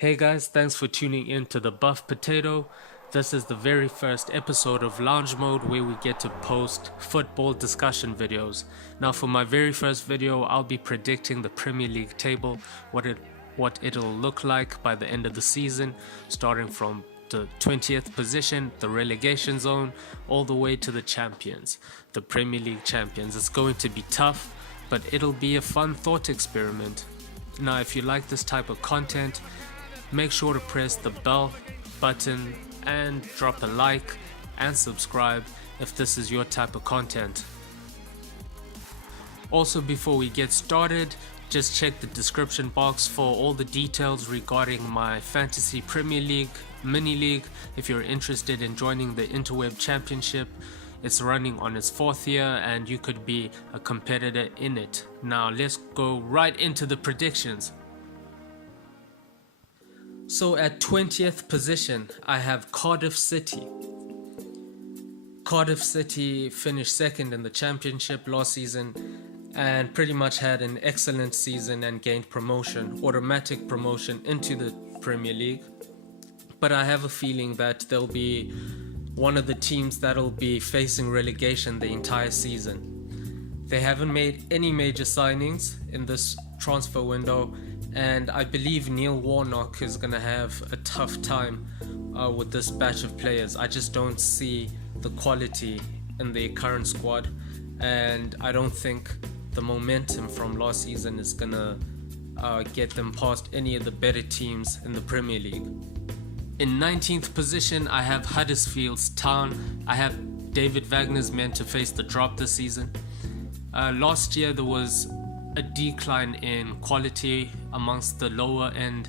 Hey guys, thanks for tuning in to the Buff Potato. This is the very first episode of Lounge Mode where we get to post football discussion videos. Now for my very first video, I'll be predicting the Premier League table, what it'll look like by the end of the season, starting from the 20th position, the relegation zone, all the way to the champions, the Premier League champions. It's going to be tough, but it'll be a fun thought experiment. Now if you like this type of content, make sure to press the bell button and drop a like and subscribe if this is your type of content. Also, before we get started, just check the description box for all the details regarding my Fantasy Premier League mini league. If you're interested in joining the Interweb Championship, it's running on its 4th year and you could be a competitor in it. Now let's go right into the predictions. So at 20th position, I have Cardiff City. Cardiff City finished second in the championship last season and pretty much had an excellent season and gained promotion, automatic promotion into the Premier League. But I have a feeling that they'll be one of the teams that'll be facing relegation the entire season. They haven't made any major signings in this transfer window, and I believe Neil Warnock is going to have a tough time with this batch of players. I just don't see the quality in the current squad, and I don't think the momentum from last season is going to get them past any of the better teams in the Premier League. In 19th position, I have Huddersfield Town. I have David Wagner's men to face the drop this season. Last year there was a decline in quality amongst the lower end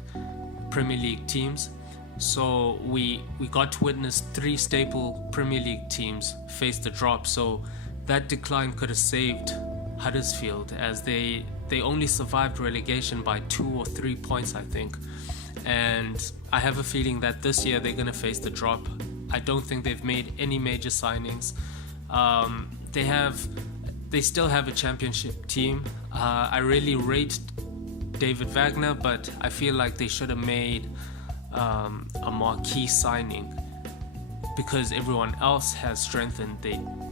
Premier League teams, so we got to witness 3 staple Premier League teams face the drop. So that decline could have saved Huddersfield, as they only survived relegation by 2 or 3 points, I think. And I have a feeling that this year they're going to face the drop. I don't think they've made any major signings. They still have a championship team. I really rate David Wagner, but I feel like they should have made a marquee signing, because everyone else has strengthened.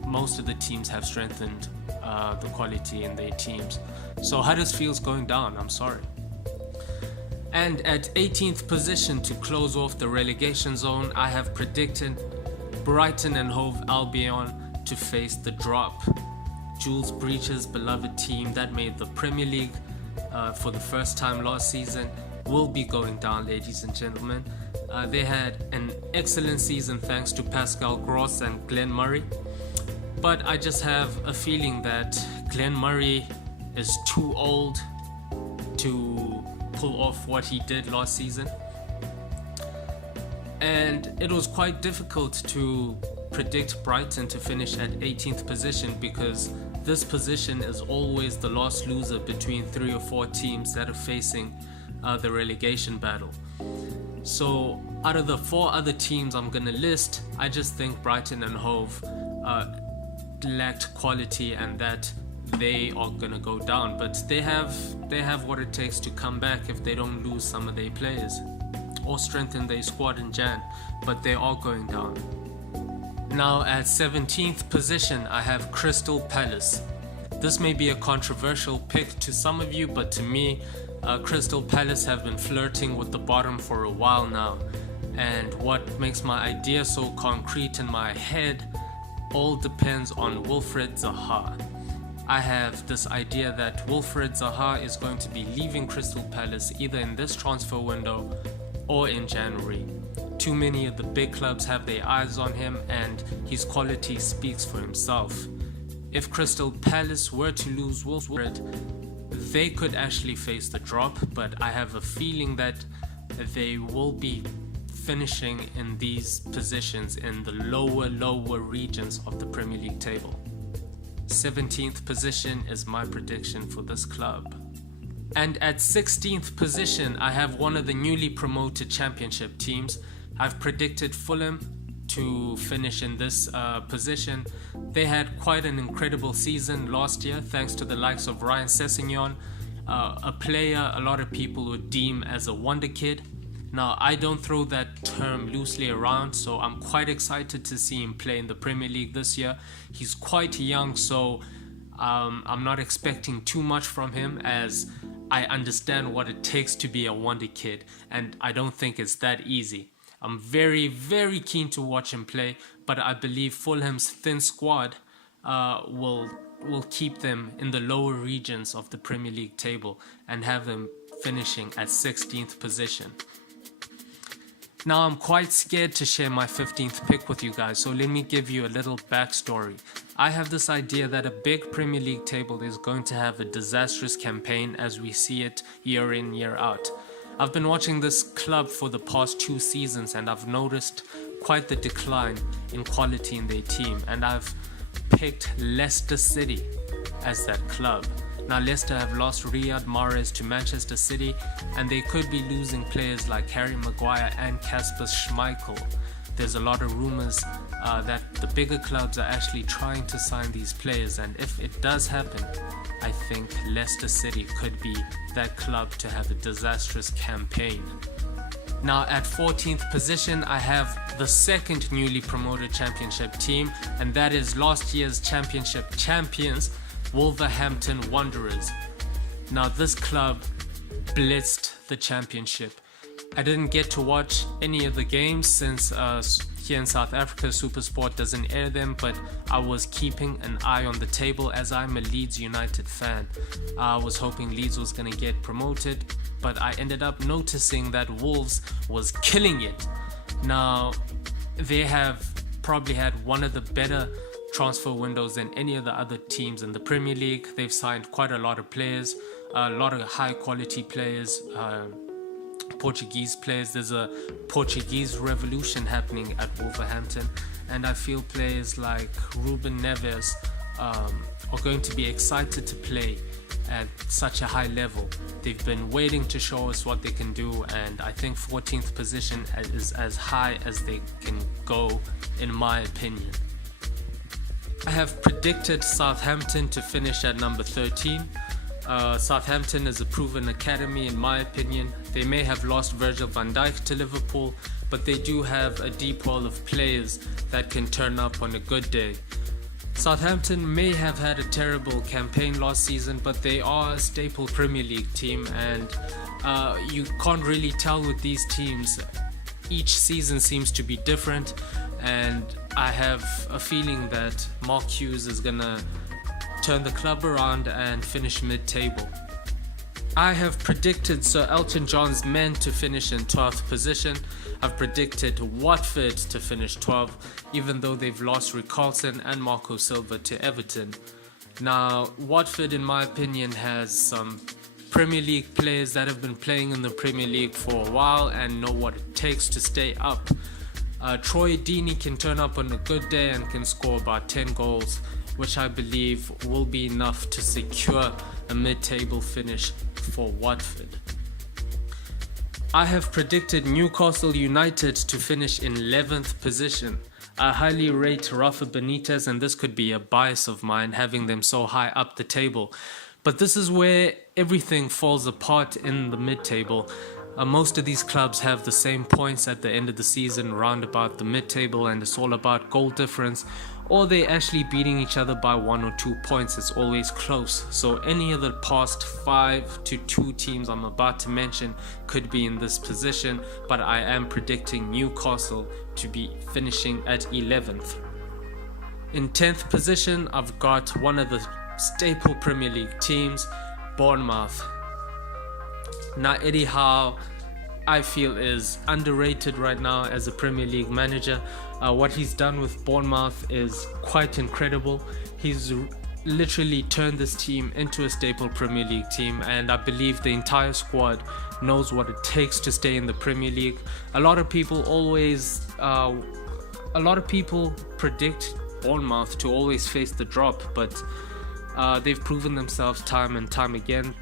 Most of the teams have strengthened the quality in their teams. So Huddersfield's going down, I'm sorry. And at 18th position, to close off the relegation zone, I have predicted Brighton and Hove Albion to face the drop. Jules Breach's beloved team that made the Premier League for the first time last season will be going down, ladies and gentlemen. They had an excellent season thanks to Pascal Gross and Glenn Murray, but I just have a feeling that Glenn Murray is too old to pull off what he did last season, and it was quite difficult to predict Brighton to finish at 18th position, because this position is always the last loser between 3 or 4 teams that are facing the relegation battle. So out of the 4 other teams I'm gonna list, I just think Brighton and Hove lacked quality and that they are gonna go down, but they have what it takes to come back if they don't lose some of their players or strengthen their squad in Jan, but they are going down. Now at 17th position, I have Crystal Palace. This may be a controversial pick to some of you, but to me, Crystal Palace have been flirting with the bottom for a while now. And what makes my idea so concrete in my head all depends on Wilfried Zaha. I have this idea that Wilfried Zaha is going to be leaving Crystal Palace either in this transfer window or in January. Too many of the big clubs have their eyes on him, and his quality speaks for himself. If Crystal Palace were to lose Wilfried, they could actually face the drop, but I have a feeling that they will be finishing in these positions in the lower regions of the Premier League table. 17th position is my prediction for this club. And at 16th position, I have one of the newly promoted championship teams. I've predicted Fulham to finish in this position. They had quite an incredible season last year thanks to the likes of Ryan Sessegnon, a player a lot of people would deem as a wonder kid. Now, I don't throw that term loosely around, so I'm quite excited to see him play in the Premier League this year. He's quite young, so I'm not expecting too much from him, as I understand what it takes to be a wonder kid, and I don't think it's that easy. I'm very, very keen to watch him play, but I believe Fulham's thin squad will keep them in the lower regions of the Premier League table and have them finishing at 16th position. Now, I'm quite scared to share my 15th pick with you guys, so let me give you a little backstory. I have this idea that a big Premier League table is going to have a disastrous campaign as we see it year in, year out. I've been watching this club for the past 2 seasons and I've noticed quite the decline in quality in their team, and I've picked Leicester City as that club. Now, Leicester have lost Riyad Mahrez to Manchester City, and they could be losing players like Harry Maguire and Kasper Schmeichel. There's a lot of rumors that the bigger clubs are actually trying to sign these players, and if it does happen, I think Leicester City could be that club to have a disastrous campaign. Now, at 14th position, I have the second newly promoted championship team, and that is last year's championship champions, Wolverhampton Wanderers. Now, this club blitzed the championship. I didn't get to watch any of the games since here in South Africa SuperSport doesn't air them, but I was keeping an eye on the table as I'm a Leeds United fan. I was hoping Leeds was going to get promoted, but I ended up noticing that Wolves was killing it. Now, they have probably had one of the better transfer windows than any of the other teams in the Premier League. They've signed quite a lot of players, a lot of high quality players, Portuguese players. There's a Portuguese revolution happening at Wolverhampton, and I feel players like Ruben Neves are going to be excited to play at such a high level. They've been waiting to show us what they can do, and I think 14th position is as high as they can go, in my opinion. I have predicted Southampton to finish at number 13. Southampton is a proven academy, in my opinion. They may have lost Virgil van Dijk to Liverpool, but they do have a deep wall of players that can turn up on a good day. Southampton may have had a terrible campaign last season, but they are a staple Premier League team, and you can't really tell with these teams. Each season seems to be different, and I have a feeling that Mark Hughes is gonna turn the club around and finish mid-table. I have predicted Sir Elton John's men to finish in 12th position. I've predicted Watford to finish 12th, even though they've lost Richarlison and Marco Silva to Everton. Now, Watford, in my opinion, has some Premier League players that have been playing in the Premier League for a while and know what it takes to stay up. Troy Deeney can turn up on a good day and can score about 10 goals, which I believe will be enough to secure a mid-table finish for Watford. I have predicted Newcastle United to finish in 11th position. I highly rate Rafa Benitez, and this could be a bias of mine, having them so high up the table. But this is where everything falls apart in the mid-table. Most of these clubs have the same points at the end of the season, round about the mid-table, and it's all about goal difference, or they're actually beating each other by 1 or 2 points. It's always close. So any of the past 5 to 2 teams I'm about to mention could be in this position, but I am predicting Newcastle to be finishing at 11th. In 10th position, I've got one of the staple Premier League teams, Bournemouth. Now, Eddie Howe, I feel, is underrated right now as a Premier League manager. What he's done with Bournemouth is quite incredible. He's literally turned this team into a staple Premier League team, and I believe the entire squad knows what it takes to stay in the Premier League. A lot of people predict Bournemouth to always face the drop, but they've proven themselves time and time again,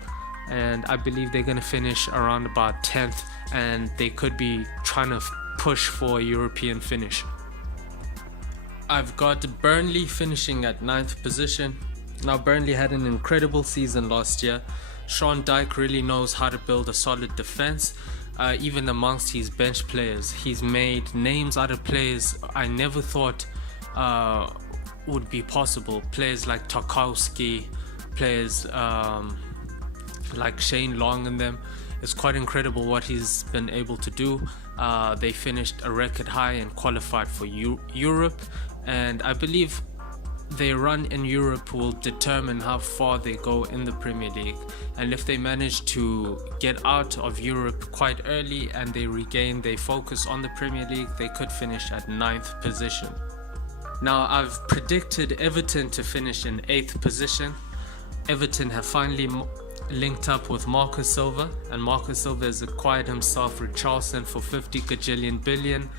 and I believe they're going to finish around about 10th, and they could be trying to push for a European finish. I've got Burnley finishing at 9th position. Now, Burnley had an incredible season last year. Sean Dyche really knows how to build a solid defense. even amongst his bench players. He's made names out of players I never thought would be possible. Players like Tarkowski, players like Shane Long and them. It's quite incredible what he's been able to do. They finished a record high and qualified for Europe, and I believe their run in Europe will determine how far they go in the Premier League. And if they manage to get out of Europe quite early and they regain their focus on the Premier League, they could finish at 9th position. Now, I've predicted Everton to finish in 8th position. Everton have finally linked up with Marcus Silva, and Marcus Silva has acquired himself Richarlison for 50 gajillion billion.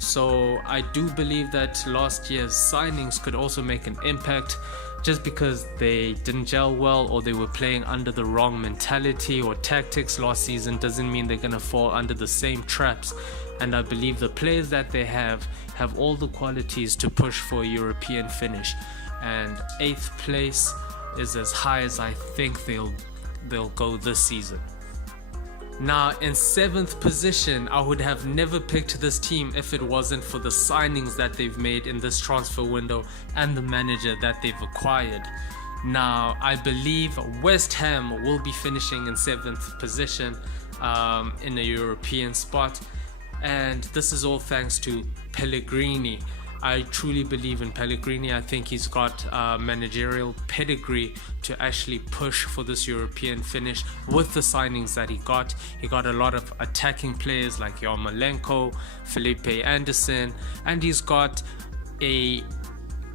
So I do believe that last year's signings could also make an impact. Just because they didn't gel well or they were playing under the wrong mentality or tactics last season doesn't mean they're going to fall under the same traps. And I believe the players that they have all the qualities to push for a European finish. And 8th place is as high as I think they'll go this season. Now, in 7th position, I would have never picked this team if it wasn't for the signings that they've made in this transfer window and the manager that they've acquired. Now, I believe West Ham will be finishing in 7th position in a European spot, and this is all thanks to Pellegrini. I truly believe in Pellegrini. I think he's got managerial pedigree to actually push for this European finish with the signings that he got. He got a lot of attacking players like Yarmolenko, Felipe Anderson, and he's got a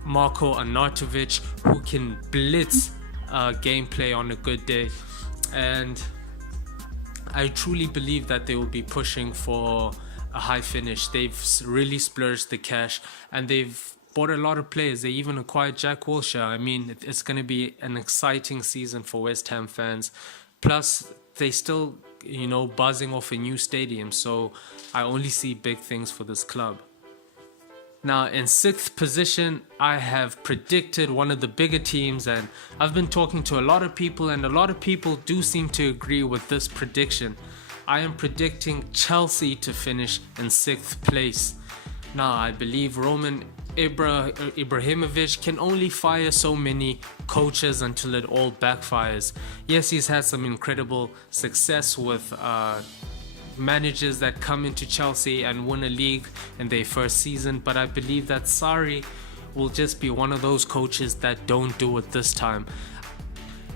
Marko Arnautovic who can blitz gameplay on a good day. And I truly believe that they will be pushing for a high finish. They've really splurged the cash and they've bought a lot of players. They even acquired Jack Wilshere. I mean, it's going to be an exciting season for West Ham fans. Plus, they still, buzzing off a new stadium. So I only see big things for this club. Now, in 6th position, I have predicted one of the bigger teams, and I've been talking to a lot of people, and a lot of people do seem to agree with this prediction. I am predicting Chelsea to finish in 6th place. Now, I believe Roman Ibrahimovic can only fire so many coaches until it all backfires. Yes, he's had some incredible success with managers that come into Chelsea and win a league in their first season, but I believe that Sarri will just be one of those coaches that don't do it this time.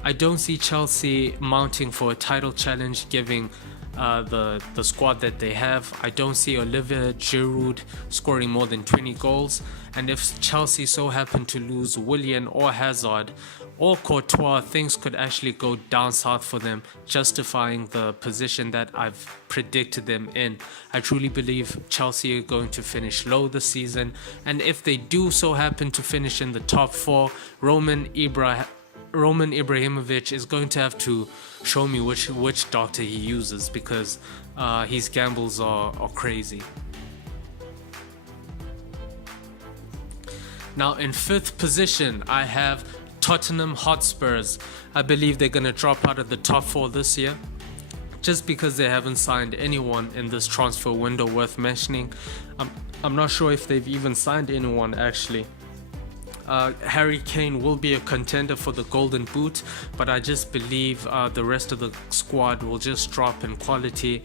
I don't see Chelsea mounting for a title challenge, giving the squad that they have. I don't see Olivier Giroud scoring more than 20 goals, and if Chelsea so happen to lose Willian or Hazard or Courtois, things could actually go down south for them, justifying the position that I've predicted them in. I truly believe Chelsea are going to finish low this season, and if they do so happen to finish in the top 4, Roman Ibrahimovic is going to have to show me which doctor he uses, because his gambles are crazy. Now, in 5th position, I have Tottenham Hotspurs. I believe they're going to drop out of the top 4 this year, just because they haven't signed anyone in this transfer window worth mentioning. I'm not sure if they've even signed anyone actually. Harry Kane will be a contender for the Golden Boot, but I just believe the rest of the squad will just drop in quality.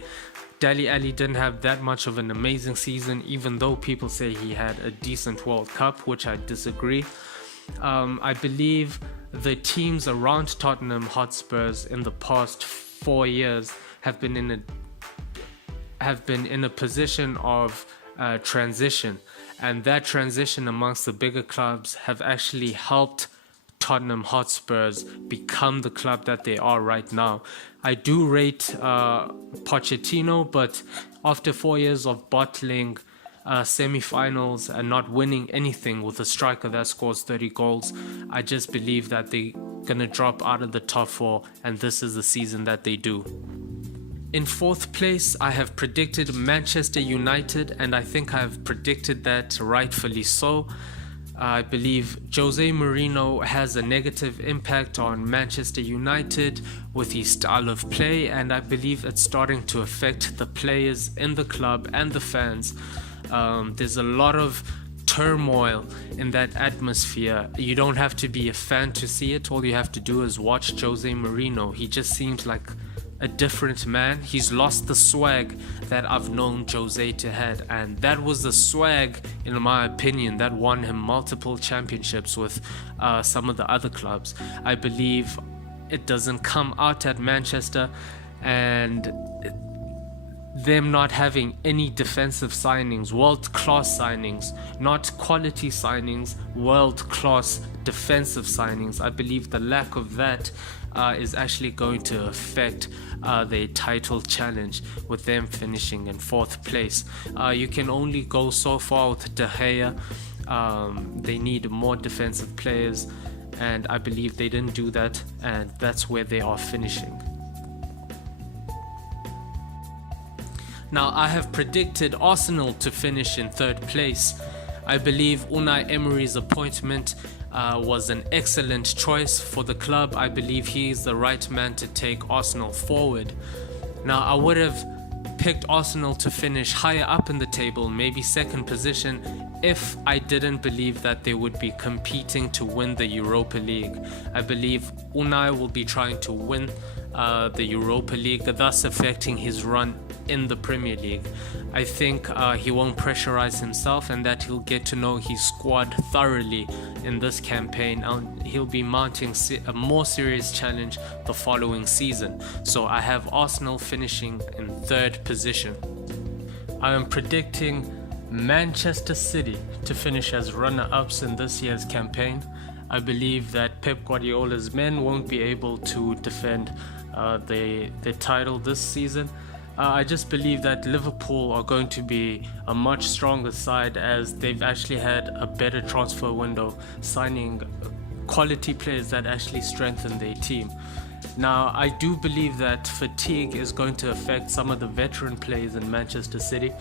Dele Alli didn't have that much of an amazing season, even though people say he had a decent World Cup, which I disagree. I believe the teams around Tottenham Hotspurs in the past 4 years have been in a position of transition, and that transition amongst the bigger clubs have actually helped Tottenham Hotspurs become the club that they are right now. I do rate Pochettino, but after 4 years of bottling semi-finals and not winning anything with a striker that scores 30 goals, I just believe that they're gonna drop out of the top 4, and this is the season that they do. In 4th place, I have predicted Manchester United, and I think I've predicted that rightfully so. I believe Jose Mourinho has a negative impact on Manchester United with his style of play, and I believe it's starting to affect the players in the club and the fans. There's a lot of turmoil in that atmosphere. You don't have to be a fan to see it. All you have to do is watch Jose Mourinho. He just seems like a different man. He's lost the swag that I've known Jose to had, and that was the swag, in my opinion, that won him multiple championships with some of the other clubs. I believe it doesn't come out at Manchester, and them not having any defensive signings, world-class signings, not quality signings, world-class defensive signings. I believe the lack of that is actually going to affect the title challenge, with them finishing in 4th place. You can only go so far with De Gea. They need more defensive players, and I believe they didn't do that, and that's where they are finishing. Now, I have predicted Arsenal to finish in 3rd place. I believe Unai Emery's appointment was an excellent choice for the club. I believe he is the right man to take Arsenal forward. Now, I would have picked Arsenal to finish higher up in the table, maybe 2nd position, if I didn't believe that they would be competing to win the Europa League. I believe Unai will be trying to win the Europa League, thus affecting his run in the Premier League. I think he won't pressurize himself, and that he'll get to know his squad thoroughly in this campaign. He'll be mounting a more serious challenge the following season. So I have Arsenal finishing in 3rd position. I am predicting Manchester City to finish as runner-ups in this year's campaign. I believe that Pep Guardiola's men won't be able to defend the title this season. I just believe that Liverpool are going to be a much stronger side, as they've actually had a better transfer window, signing quality players that actually strengthen their team. Now, I do believe that fatigue is going to affect some of the veteran players in Manchester City.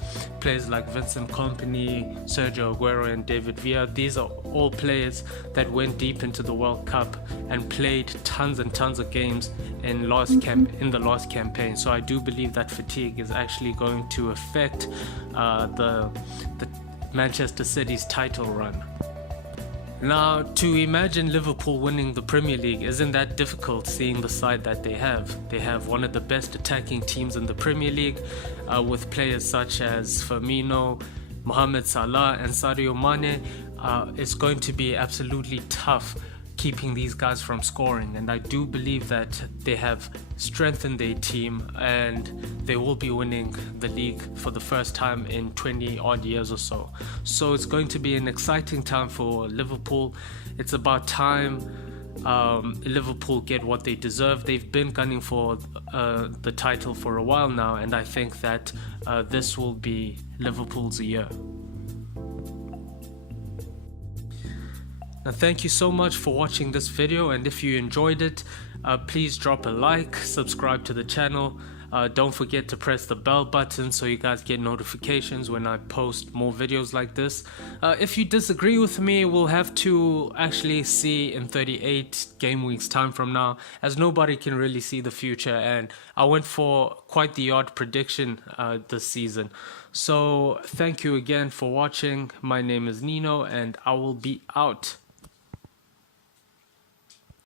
Players like Vincent Kompany, Sergio Aguero and David Villa. These are all players that went deep into the World Cup and played tons and tons of games in the last campaign. So I do believe that fatigue is actually going to affect the Manchester City's title run. Now, to imagine Liverpool winning the Premier League isn't that difficult, seeing the side that they have. They have one of the best attacking teams in the Premier League, with players such as Firmino, Mohamed Salah and Sadio Mane. It's going to be absolutely tough keeping these guys from scoring, and I do believe that they have strengthened their team, and they will be winning the league for the first time in 20 odd years or so. So it's going to be an exciting time for Liverpool. It's about time Liverpool get what they deserve. They've been gunning for the title for a while now, and I think that this will be Liverpool's year. Now, thank you so much for watching this video, and if you enjoyed it, please drop a like, subscribe to the channel. Don't forget to press the bell button so you guys get notifications when I post more videos like this. If you disagree with me, we'll have to actually see in 38 game weeks time from now, as nobody can really see the future, and I went for quite the odd prediction this season. So thank you again for watching. My name is Nino, and I will be out.